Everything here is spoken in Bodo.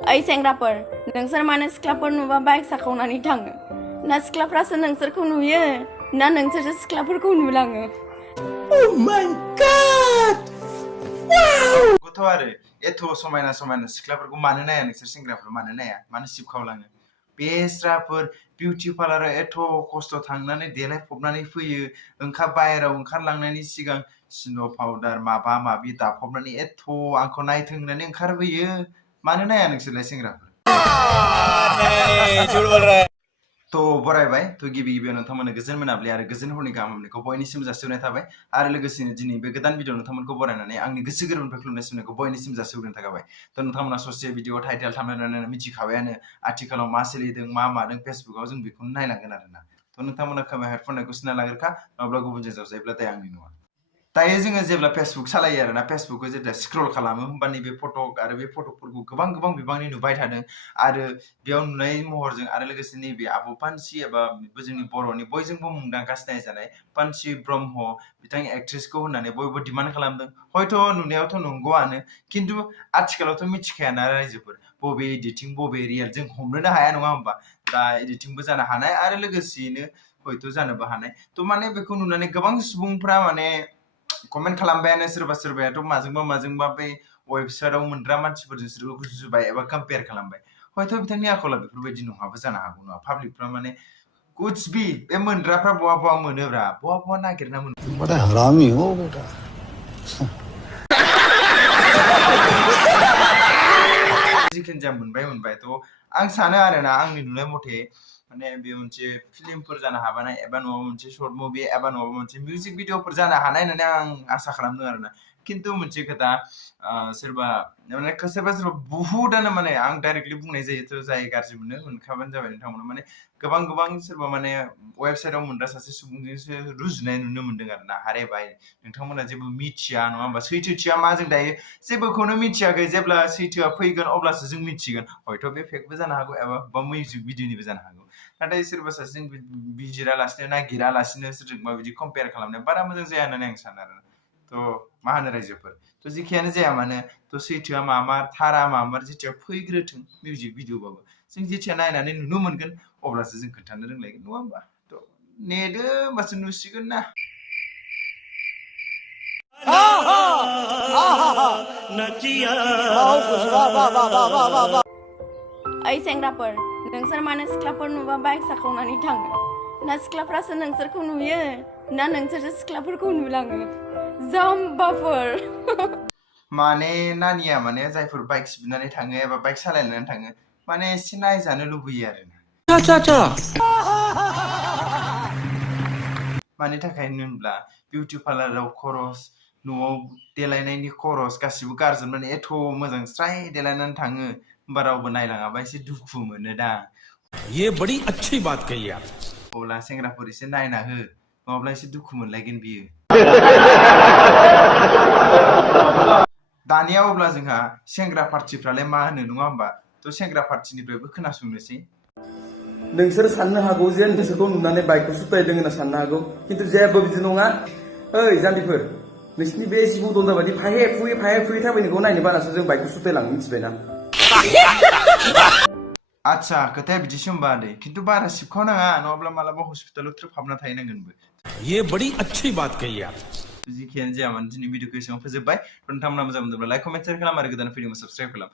ओइ सेंग्राफोर नोंसोर मानो सिख्लाफोर नुबा बाइक साखावनानै थाङो ना सिख्लाफ्रासो नोंसोरखौ नुयो ना नोंसोरसो सिख्लाफोरखौ नुलाङो Oh my god! Wow! गथ' आरो एथ' समायना समायना सिख्लाफोरखौ मानो नाया नोंसोर सेंग्राफोर मानो नाया मानो सिबखावलाङो बेस्राफोर बिउटि पार्लाराव एथ' खस्थ' थांनानै देलायफबनानै फैयो बाहेराव ओंखारलांनायनि सिगां सिन' पाउडार माबा माबि दाफबनानै एथ' आंखौ नायथों होननानै ओंखारबोयो मानो नाया नोंसोरलाय सेंग्राफोर तो बरायबाय तो गिबि गिबियाव नोंथांमोननो गोजोन मोनाबिलि आरो गोजोन हरनि गाहाम हामलायनायखौ बयनिसिम जासिहरनाय थाबाय आरो लोगोसेनो दिनै बे गोदान भिडिअ नोंथांमोनखौ बरायनानै आंनि गोसो गोरबोनिफ्राय खुलुमनाय सिबिनायखौ बयनिसिम जासिहरनाय थाबाय तो नोंथांमोना ससे भिडिअ टाइटेल थांनानै मिथिखाबायानो आथिखालाव मा सोलिदों मा मादों फेसबुकआव जों बेखौनो नायलांगोन आरोना तो नोंथांमोना खोमायाव हेडफोनखौ सिना लाग्रोखा नङाब्ला गुबुन जायगायाव जायोब्ला आंनि नङा दायो जोङो जेब्ला फेसबुक सालायो आरोना फेसबुकखौ जेब्ला स्क्रल खालामो होमबा नैबे फटक आरो बे फटकफोरखौ गोबां बिबांनि नुबाय थादों आरो बेयाव नुनाय महरजों आरो लोगोसे नैबे आब' पानसि एबा जोंनि बर'नि बयजोंबो मुंदांखा सिनायजानाय पानसि ब्रह्म बिथां एक्ट्रेसखौ होननानै बयबो डिमान्ड खालामदों हयथ' नुनायावथ' नंगौआनो खिन्थु आथिखालावथ' मिथिखायाना रायजोफोर बबे एडिटिं बबे रियेल जों हमनोनो हाया नङा होमबा दा एडिटिंबो जानो हानाय आरो लोगोसेयैनो हयथ' जानोबो हानाय तो माने बेखौ नुनानै गोबां सुबुंफ्रा माने कमेन्ट खालामबायानो सोरबा सोरबायाथ' माजोंबा बै वेबसाइटआव मोनग्रा मानसिफोरजों रुजुबाय एबा कम्पेयार खालामबाय हयथ' बिथांनि आखला बेफोरबायदि नङाबो जानो हागौ नङा पाब्लिकफ्रा माने कुछ भी बे मोनग्राफ्रा बहा मोनोब्रा बहा नागिरना मोनो बड़ा हरामी हो बेटा जिखिनि जा मोनबाय तो आं सानो आरोना आंनि नुनाय मथे माने बे मोनसे फिल्मफोर जानो हाबानाय एबा नङाबा मोनसे शर्ट मुभि एबा नङाबा मोनसे मिउजिक भिडिअफोर जानो हानाय होननानै आं आसा खालामदों आरोना खिन्थु मोनसे खोथा सोरबा बुहुदानो माने आं डाइरेक्टलि बुंनाय जायो जाय गाज्रि मोनो मोनखाबानो जाबाय नोंथांमोना माने गोबां सोरबा माने वेबसाइटआव मोनग्रा सासे सुबुंजोंसो रुजुनाय नुनो मोनदों आरोना हारे भाई नोंथांमोना जेबो मिथिया नङा होमबा सैथोथिया मा जों दायो जेबोखौनो मिथियाखै जेब्ला सैथोआ फैगोन अब्लासो जों मिथिगोन हयथ' बे फेकबो जानो हागौ एबा मिउजिक भिडिअनिबो जानो हागौ नाथाय सोरबा सासेजों बिजिरालासिनो नागिरालासिनो सोरजोंबा बिदि कम्पेयार खालामनाया बारा मोजां जाया होननानै आं सानो आरो तो मा होनो रायजोफोर तो जेखियानो जाया मानो तो सैथोआ मामार थारा मामार जेथिया फैग्रोथों मिउजिक भिडिअबाबो जों जेथिया नायनानै नुनो मोनगोन अब्लासो जों खोन्थानो रोंलायगोन नङा होमबा तो नेदो होमबासो नुसिगोन ना ओइ सेंग्राफोर नोंसोर मानो सिख्लाफोर नुबा बाइक साखावनानै थाङो ना सिख्लाफ्रासो नोंसोरखौ नुयो ना नोंसोरसो सिख्लाफोरखौ नुलाङो जाम्बाफोर माने नानिया माने जायफोर बाइक सिबिनानै थाङो एबा बाइक सालायनानै थाङो माने एसे नायजानो लुबैयो आरोना मानि थाखाय होनब्ला बिउटि पार्लाराव खरस न'आव देलायनायनि खरस गासिबो गारजोबनानै एथ' मोजां स्राय देलायनानै थाङो होमबा रावबो नायलाङाबा एसे दुखु मोनो दा ये बड़ी अच्छी बात कही आप अब्ला सेंग्राफोर एसे नायना हो नङाब्ला एसे दुखु मोनलायगोन बियो दानिया अब्ला जोंहा सेंग्रा पार्टिफ्रालाय मा होनो नङा होमबा तो सेंग्रा पार्टिनिफ्रायबो खोनासंनोसै नोंसोर साननो हागौ जे नोंसोरखौ नुनानै बाइकखौ सुथायदों होनना साननो हागौ खिन्थु जेबो बिदि नङा ओइ जान्दिफोर नोंसिनि बे जिबौ दन्दा बायदि फाहे फुयै थाबायनायखौ नायनो बानासो जों बाइकखौ सुथायलाङो मिथिबायना आच्छा खोथाया बिदिसो होमबा आदै खिन्थु बारा सिबखावनाङा नङाब्ला मालाबा हस्पिटालाव ट्रिप हाबना थाहैनांगोनबो ये बड़ी अच्छी बात कही आप जिखियानो जाया मानो दिनै भिडिअखौ एसेबां फोजोबबाय नोंथांमोना मोजां मोनदोंब्ला लाइक कमेन्ट शेयार खालाम आरो गोदान फैदोंबा साबस्क्राइब खालाम